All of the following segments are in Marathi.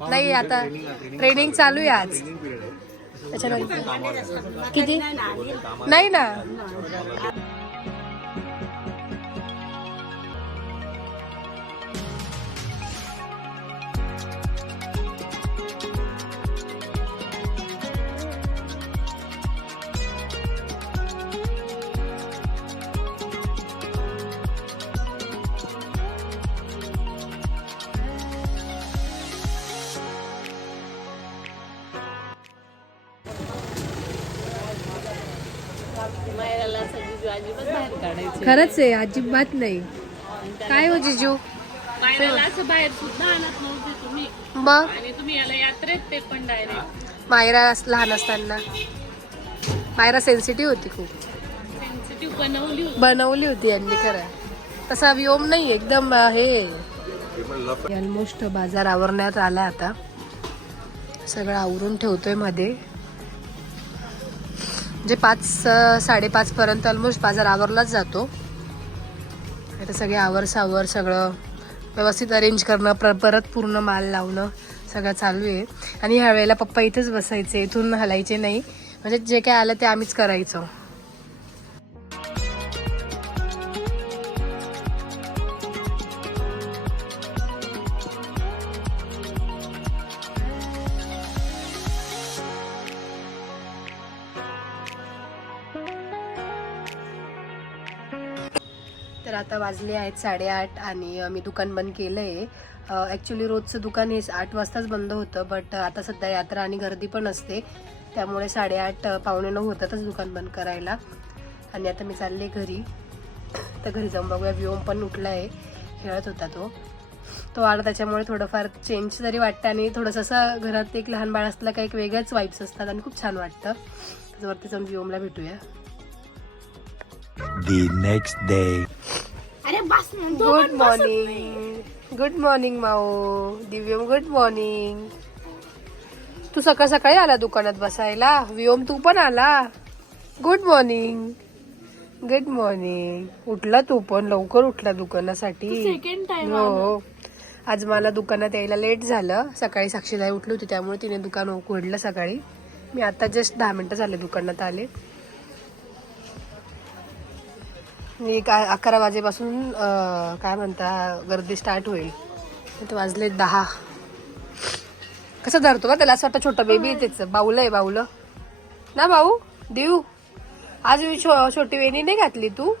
नाही आता ट्रेनिंग चालू आहे आज. त्याच्यानंतर किती नाही ना. खरंच आहे, अजिबात नाही. काय हो जिजू बाहेर सुद्धा आणत नव्हते तुम्ही, मग आणि तुम्ही याला यात्रेत ते पण डायरेक्ट. मायरा लहान असताना मायरा सेन्सिटिव्ह होती खूप. सेन्सिटिव्ह बनवली होती यांनी खरं. तसा व्योम नाही एकदम हे. ऑलमोस्ट बाजार आवरण्यात आला. आता सगळं आवरून ठेवतोय मध्ये. म्हणजे 5-5:30 पर्यंत ऑलमोस्ट बाजार आवरलाच जातो. आता सगळे आवर सगळं व्यवस्थित अरेंज करणं, परत पूर्ण माल लावणं सगळं चालू आहे. आणि ह्या वेळेला पप्पा इथेच बसायचे, इथून हलायचे नाही. म्हणजे जे काय आलं ते आम्हीच करायचो. तर आता वाजले आहेत 8:30 आणि मी दुकान बंद केलं आहे. ॲक्च्युली रोजचं दुकान हे 8 वाजताच बंद होतं, बट आता सध्या यात्रा आणि गर्दी पण असते, त्यामुळे 8:30-8:45 होतातच दुकान बंद करायला. आणि आता मी चालले घरी. तर घरी जाऊन बघूया. व्योम पण उठला आहे, खेळत होता तो आला, त्याच्यामुळे थोडंफार चेंज तरी वाटतं. आणि थोडंसं असं घरात एक लहान बाळ असलं का एक वेगळंच वाईब्स असतात आणि खूप छान वाटतं. त्याच्यावरती जाऊन व्योमला भेटूया. The next day. Good morning. Good morning माऊ. Divyam good morning. तू सकाळ सकाळी आला दुकानात बसायला. व्योम तू पण आला. Good morning. Good morning. उठला तू पण, लवकर उठला दुकानासाठी. सेकंड टाइम हो, आज मला दुकानात यायला लेट झालं. सकाळी साक्षीदाई उठली होती, त्यामुळे तिने दुकान उघडलं सकाळी. मी आता जस्ट 10 मिनिटं झाले दुकानात आले. मी 11 वाजेपासून काय म्हणता गर्दी स्टार्ट होईल. ते वाजले 10. कसं धरतो का त्याला, असं वाटतं छोटं बेबी त्याचं. बाऊलं आहे, बाऊलं ना भाऊ. देऊ आज छोटी वेणी नाही घातली तू.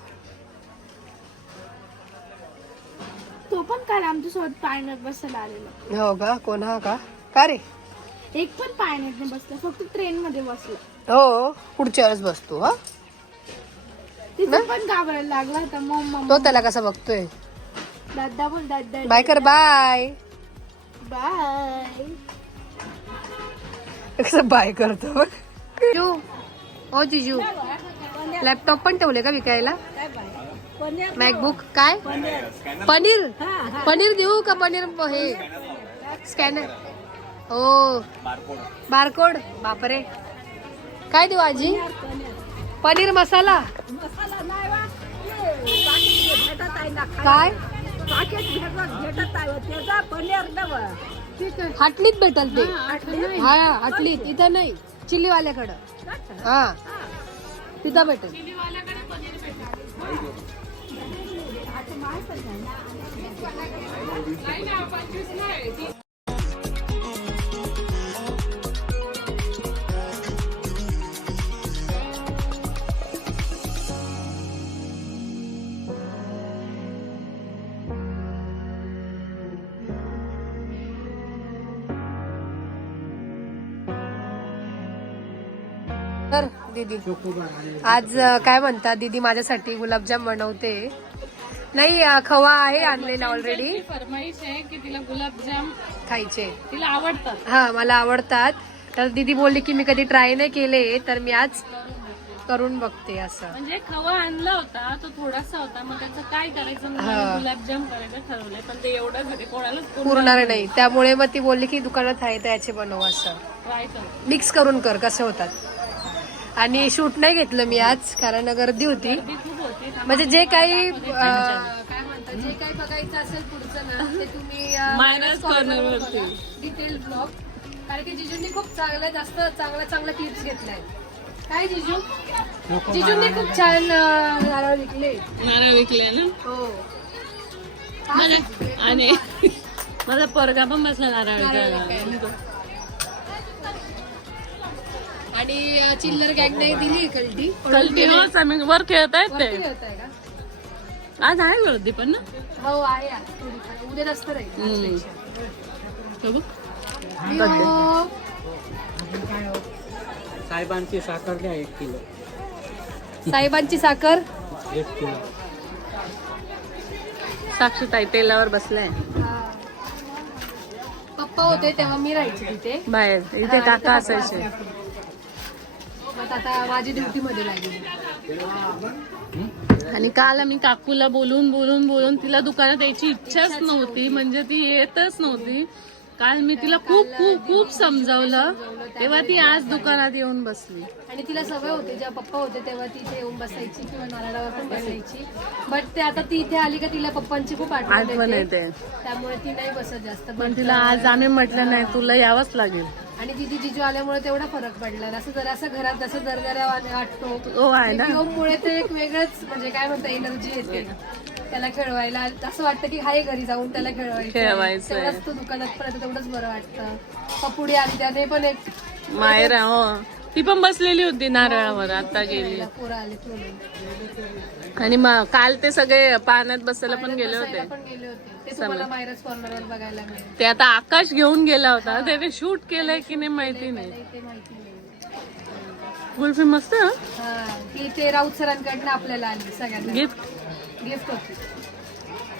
तो पण काल आमच्यासोबत पाळण्यात बसायला आलेला. हो का? कोण? हा का रे? एक पण पाळण्यात नाही बसला, फक्त ट्रेन मध्ये बसला. हो, पुढच्या वेळेस बसतो. हा, तिथं पण घाबरायला लागला होता. मम्मा तो त्याला कसा बघतोय. दादा बोल, दादा बाय कर. Bye bye. कसं बाय करतो. जिजू, ओ जिजू, लॅपटॉप पण ठेवले का विकायला? मॅकबुक. काय पनीर? पनीर देऊ का? पनीर हे स्कॅनर. हो, बारकोड. बापरे, काय देऊ आजी? पनीर मसाला. काय हाटलीत भेटल ते. हा, हाटलीत. इथं नाही, चिल्लीवाल्याकडं. हा, तिथं भेटेल. तर दीदी आज काय म्हणता, दीदी माझ्यासाठी गुलाबजाम बनवते. नाही, खवा आहे आणलेला ऑलरेडी. फरमाईश आहे की तिला गुलाबजाम खायचे. तिला आवडतात. हा, मला आवडतात. तर दीदी बोलली की मी कधी ट्राय नाही केले, तर मी आज करून बघते. असं म्हणजे खवा आणला होता, तो थोडासा होता, मग त्याचं काय करायचं म्हणून गुलाबजाम करायचं ठरवलंय, पण ते एवढं घरी कोणालाच पुरणार नाही. त्यामुळे मग ती बोलली की दुकानात आहे तर याचे बनव. असं ट्राय कर, मिक्स करून कर कसे होतात. आणि शूट नाही घेतलं मी आज, कारण गर्दी होती. खूप होती. म्हणजे जे काही काय म्हणतात तर जे काही बघायचं असेल पुढचं ना ते तुम्ही मायनस कॉर्नर वरती डिटेल ब्लॉग, कारण की जिजूंनी खूप जास्त चांगल्या क्लिप्स घेतल्या आहेत. काय जिजूंनी खूप छान नारळ विकले. नारळ विकले ना. हो आणि माझा पोरगा पण बसला नारळ विकायला. आणि चिल्लर गँगने दिली कल्टी. कल्टी होच आम्ही वर खेळतायत ते. होताय का? आज आहे गर्दी पण ना. हो आहे आज थोडीफार. उद्या जास्त राहील. साहेबांची साखर द्या 1 किलो. साहेबांची साखर 1 किलो. साक्षीताई तेलावर बसलाय पप्पा होते तेव्हा मी राहायचे तिथे. बाहेर. इथे काका असायचे. मग आता माझी ड्युटी मध्ये लागली. आणि काल आम्ही काकूला बोलून तिला दुकानात यायची इच्छाच नव्हती, म्हणजे ती येतच नव्हती. काल मी तिला खूप समजावलं, तेव्हा ती आज दुकानात येऊन बसली. आणि तिला सवय होती, जेव्हा पप्पा होते तेव्हा ती इथे येऊन बसायची किंवा नारळावर पण बसायची. बट ते आता ती इथे आली का तिला पप्पांची खूप आठवण येते, त्यामुळे ती नाही बसत जास्त. पण तिला आज आम्ही म्हटलं नाही तुला यावंच लागेल. आणि दीदी जिजू आल्यामुळे तेवढा फरक पडला. असं जरासं घरात जसं दरदऱ्या वाटतो हो आहे ना. मुळे ते एक वेगळंच म्हणजे काय म्हणता एनर्जी येते त्याला खेळवायला. असं वाटतं की हाय घरी जाऊन त्याला खेळवायचं. तेवढंच तो दुकानात पण आता तेवढंच बरं वाटतं. पपुडी आली त्याने पण एक मायरा हो ती पण बसलेली होती नारळावर, आता गेली. पोरं आले थोडे. आणि काल ते सगळे पाण्यात बसायला पण गेले होते. ते तुम्हाला मायरस कॉर्नरवर बघायला मिळेल. ते आता आकाश घेऊन गेला होता, त्याने शूट केलंय की नाही माहिती नाही. ते माहिती नाही. कुल्फी मस्त आहे, ती ते राऊत सरांकडनं आपल्याला आली सगळ्यांना गिफ्ट होती.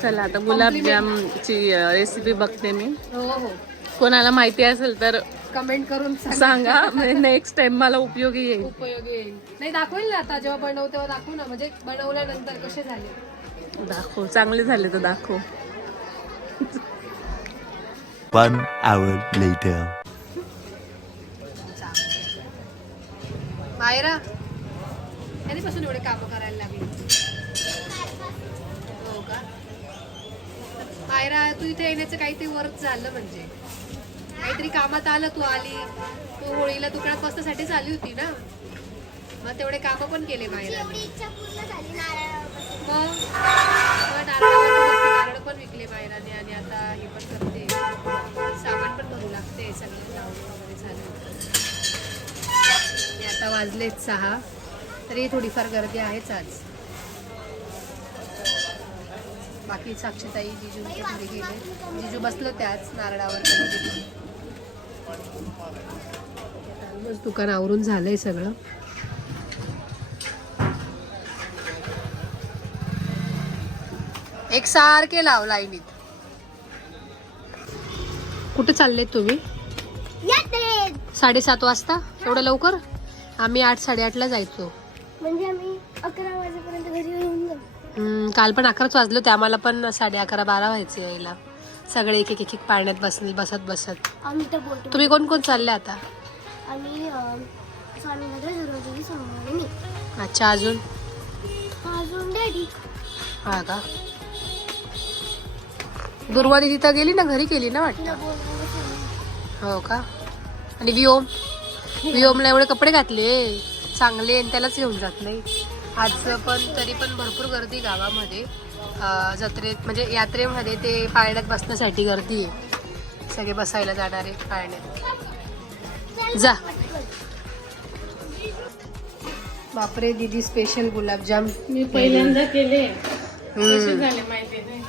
चला आता गुलाबजामची रेसिपी बघते मी. हो कोणाला माहिती असेल तर कमेंट करून सांगा, नेक्स्ट टाइम मला उपयोगी येईल. उपयोगी येईल. नाही दाखवेल ना आता जेव्हा बनवू तेव्हा दाखवू ना, म्हणजे बनवल्यानंतर कसे झाले. दाखव, चांगले झाले तर दाखव. 1 hour later. मायरा कधीपासून एवढे काम करायला लागले. हो का मायरा, तू इथे येण्याचं काहीतरी वर्क झालं, म्हणजे काहीतरी कामात आलं. तू आली, तू होळीला दुकानात बसण्यासाठीच आली होती ना, मग तेवढे काम पण केले मायरा. मग नारळ पण विकले मायराने. आणि आता हे पण करते, सामान पण भरू लागते. सगळं लावून वगैरे झालं. आता वाजलेत 6, तरी थोडीफार गर्दी आहेच आज. बाकी साक्षीताई जिजूंच्या घरी गेले. जिजू बसलो त्याच नारळावर. दुकान आवरून झालंय सगळं. एक सारखे लाव लाईनीत. कुठे चाललेत तुम्ही? 7:30 वाजता एवढं लवकर? आम्ही 8, 8:30ला जायचो. म्हणजे आम्ही 11 वाजेपर्यंत घरी येऊन जाऊ. काल पण 11च वाजले होते आम्हाला, पण 11:30, 12 व्हायचे यायला. सगळे एक एक पाण्यात बसत. आम्ही तर बोलतो. तुम्ही कोण चालले आता? आम्ही स्वामीनाथन दुर्वादेवी समोर. अच्छा, अजून डॅडी. हा का? दुर्वा दिदी तर गेली ना, घरी गेली ना वाटतं. हो का? आणि विओमला एवढे कपडे घातले चांगले, आणि त्यालाच घेऊन जात नाही आज. पण तरी पण भरपूर गर्दी गावामध्ये. जत्रेत म्हणजे यात्रेमध्ये ते पाळण्यात बसण्यासाठी गर्दी आहे. सगळे बसायला जाणारे पाळण्यात. जा. बापरे, दीदी स्पेशल गुलाबजाम मी पहिल्यांदा केले. कसे झाले माहिती नाही.